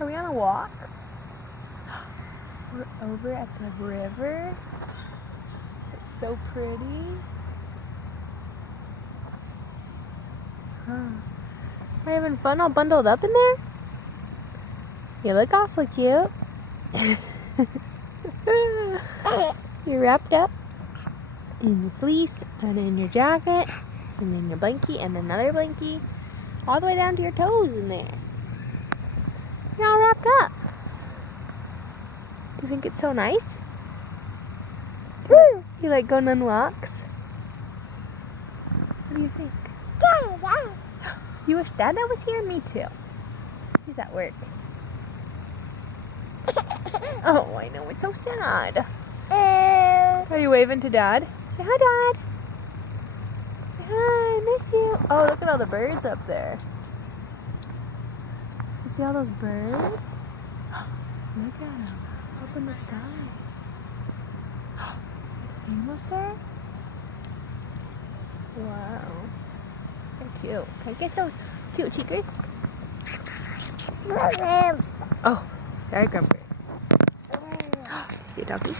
Are we on a walk? We're over at the river. It's so pretty. Huh. Are you having fun all bundled up in there? You look awfully cute. You're wrapped up in your fleece and in your jacket and in your blankie and another blankie all the way down to your toes in there. You're all wrapped up. Do you think it's so nice? You like going on walks? What do you think? You wish Dada was here? Me too. He's at work. Oh, I know. It's so sad. Are you waving to Dad? Say hi, Dad. Say hi. I miss you. Oh, look at all the birds up there. You see all those birds? Look at them. Up in the sky. See them up there? Wow. They're cute. Can I get those cute cheekers? Oh, sorry, Grumper. See a doggy?